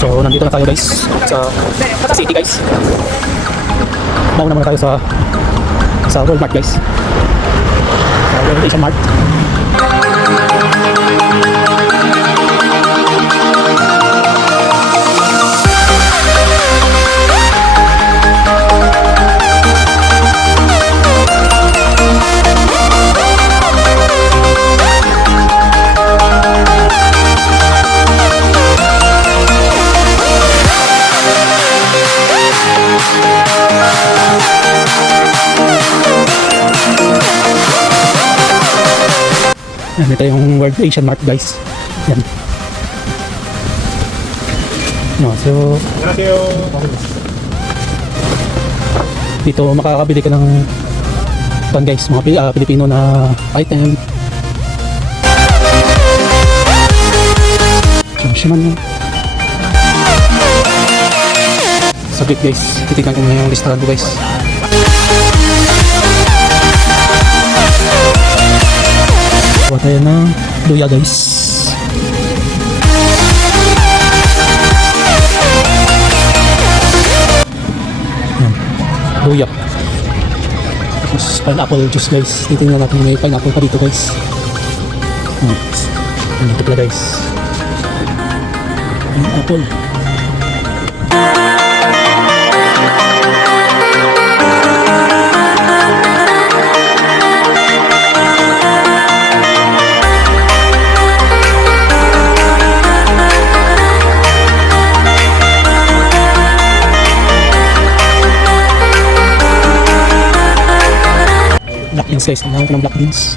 So nandito na tayo guys sa city guys. Mauna muna tayo sa Walmart guys. Sa World Asian Mart. Yan, ito yung World Asian Mart guys. Yan. No, so dito makakabili ka ng pan guys, mga Pilipino na item. Siman yun. Saglit guys, titignan ko muna yung listahan ko guys. Kuha tayo ng luya guys. Yan. Luya. Tapos pineapple juice guys. Titingnan natin may pineapple pa dito guys. Dito pala guys. Pineapple. Black beans guys, tingnan natin ng black beans.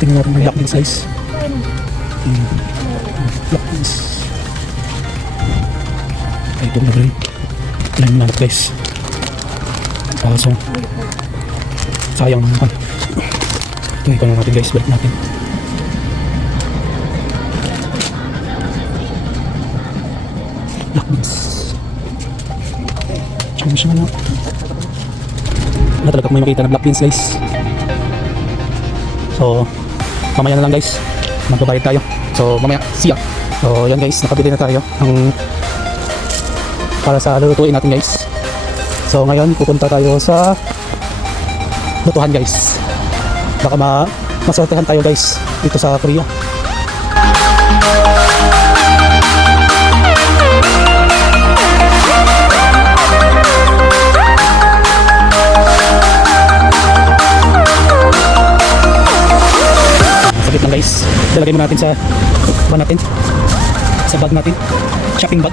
Tingnan natin ng black beans guys. Black beans. Ay, ito na rin. Tingnan natin guys. So, sayang naman. Ito, ikaw na natin guys, balik natin. Black beans. Tsaka siya na. Wala talaga kung may makita na black beans guys. So mamaya na lang guys, magbabayad tayo. So mamaya, see ya. So yan guys, nakabili na tayo ng para sa lutuin natin guys. So ngayon pupunta tayo sa lutuhan guys. Baka masortehan tayo guys dito sa Korea. Saglit lang guys, dalagay mo natin sa bag natin, shopping bag.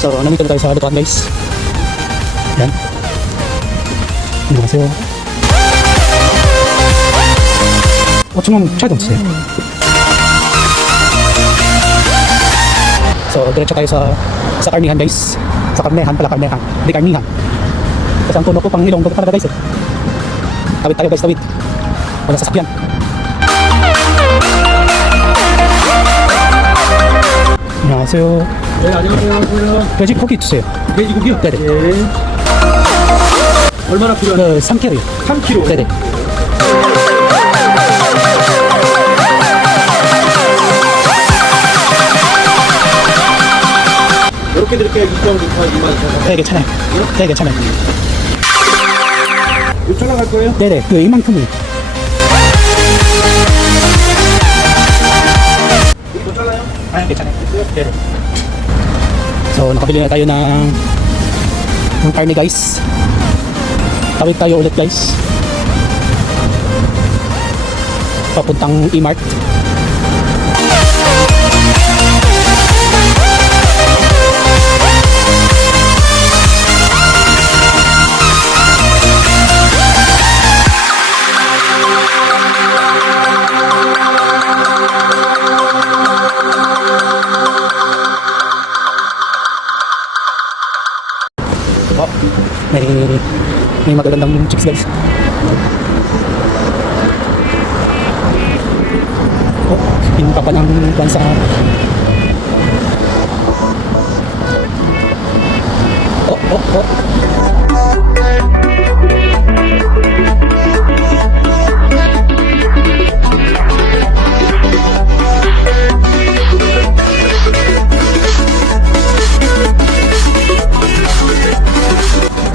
So, nandito na tayo sa lutuan guys. Yan. 안녕하세요. 주문 잘 됐어요. So, diretso tayo sa karnihan guys. Sa karnehan pala, karnehan. Hindi karnihan. Kasi ang tunog ko pang ilong talaga guys eh. Tawid tayo guys, tawid. Wala sasakyan. 안녕하세요. 네, 안녕하세요. 돼지고기 주세요. 돼지고기요? 네네. 네. 얼마나 필요하세요? 네, 3kg요. 3kg. 네네. 이렇게 드릴게요. 6.6, 2만. 네, 괜찮아요. 네, 괜찮아요. 6,000원 갈 거예요? 네네, 그 이만큼이. 더 잘라요? 아, 괜찮아요. 네네. So, nakabili na tayo ng karne guys. Tawid tayo ulit guys. Papuntang E-Mart. po. May magagandang chicks guys. Oh, pinunta pa ng bansa. Oh.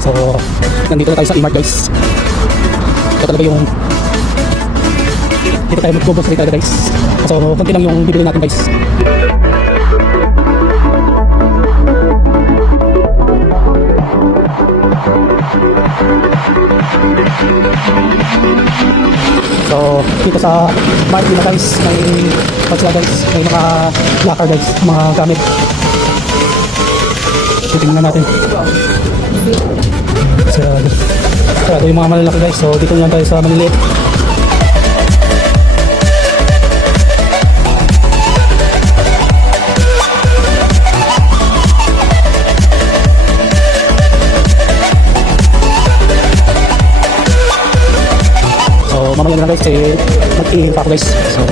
So, nandito na tayo sa E-Mart guys. Ito talaga yung dito tayo mag-gobos rin talaga guys. So, konti lang yung bibili natin guys. So, dito sa Mart na guys, may pansila guys, may mga locker guys, mga gamit. Titingnan natin. Sarado yung mga malalaki guys, so dito naman tayo sa maliliit. So mamaya na lang guys, mag-i-iin pa ako guys. So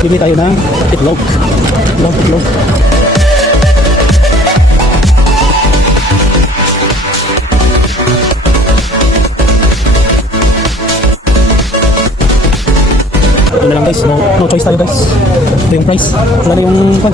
bibili tayo ng itlog. Itlog. Ito na lang guys, no choice tayo guys. Ito yung price, wala na yung pan.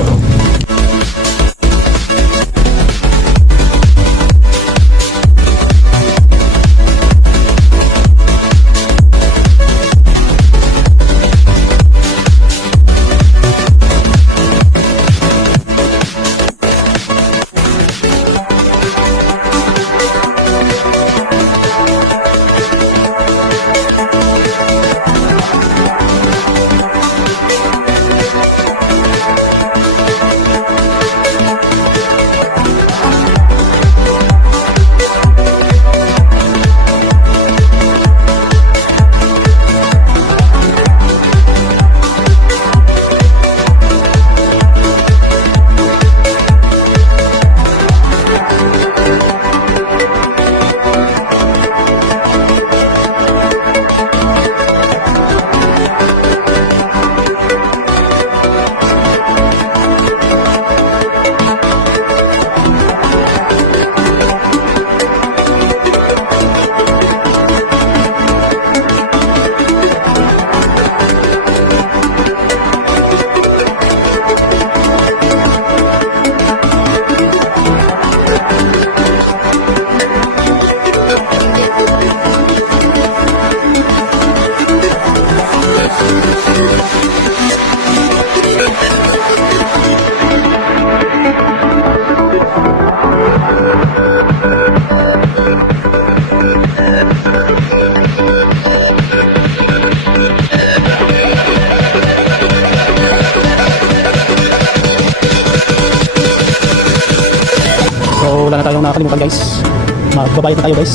So wala na tayong nakakalimutan guys. Magbabayad na tayo guys.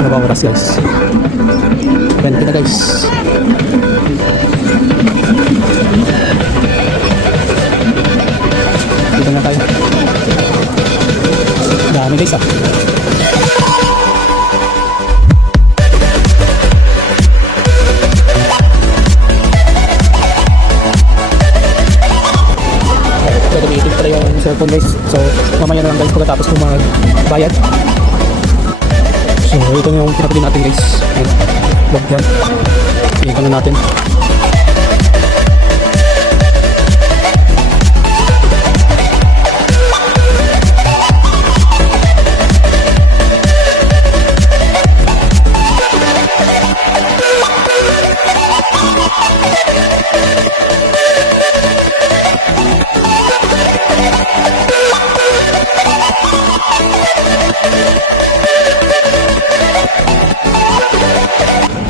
Ano ba oras guys? 20 na guys. Dito na tayo. Dami guys ah. Gagamitin pala yung cellphone guys. So mamaya na lang guys pagkatapos kung magbayad. So ito na yung pinapili natin guys. Log yan. Tingnan na natin.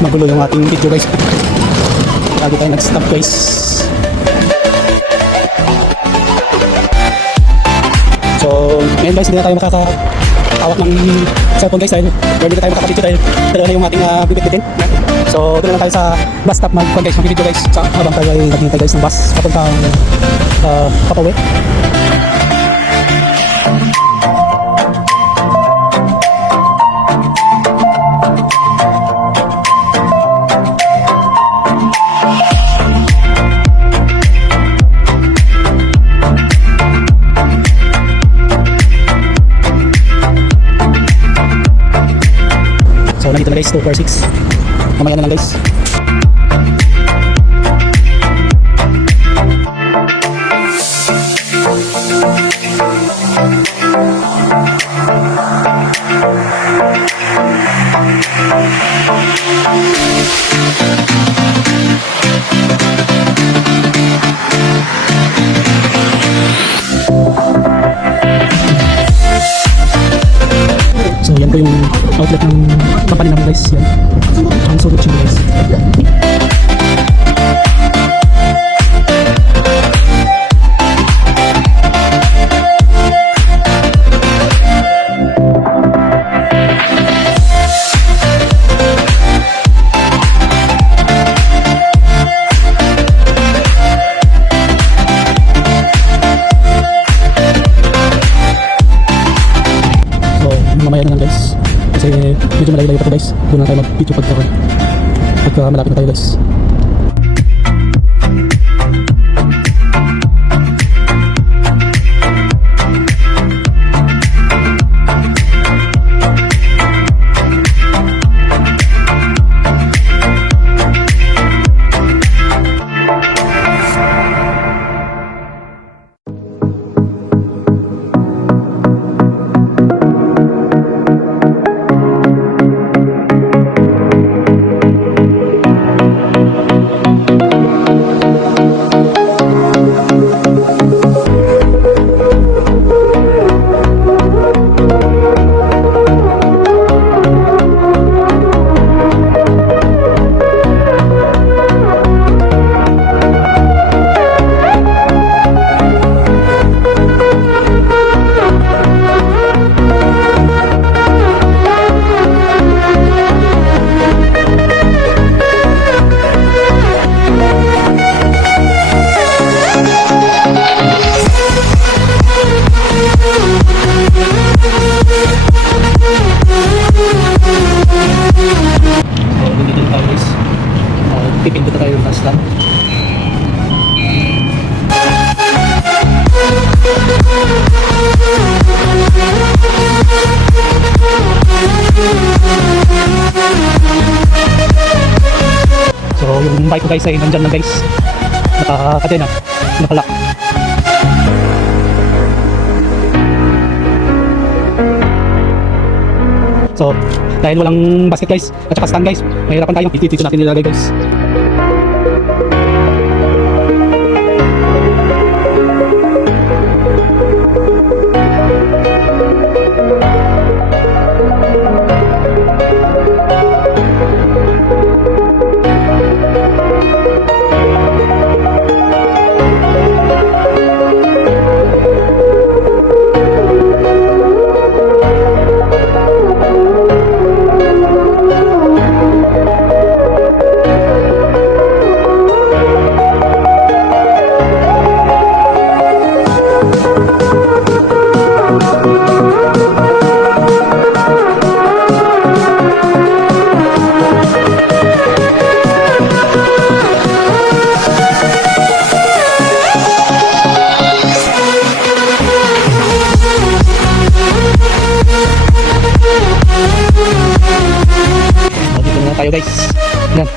Magulo yung ating video guys. Lagi tayo nag-stop guys. So Ngayon guys, hindi na tayo makakahawak ng cellphone guys dahil hindi na tayo makakapidyo dahil dalawa na yung ating bibit-bitin. So doon na lang tayo sa bus stop mag-video guys habang tayo ay naghihintay guys ng bus papuntang Papauwi. So nandito na guys, 246. Mamaya na lang guys. So yan po yung outlet ng company namin guys. Yan. Ang sulit siya guys. Mamaya na lang guys kasi medyo malayo-layo pa to guys. Doon na tayo mag-video pagka malapit na tayo guys. Pipindot na tayo yung last lang. So yung bike ko guys ay nandyan lang guys. Nakakadena. Nakalock. So dahil walang basket guys at saka stand guys, mahirapan tayo. Dito natin nilagay guys. Tayo guys. Yan.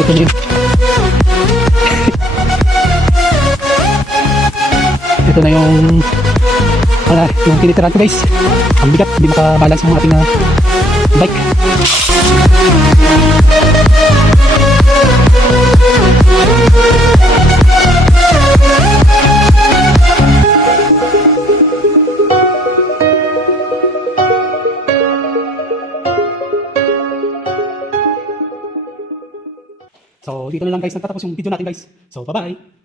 Ito yun. Ito na yung yung tinitirahan ko guys. Ang bigat, hindi makabalance yung ating bike. So dito na lang guys nagtatapos yung video natin guys. So bye bye.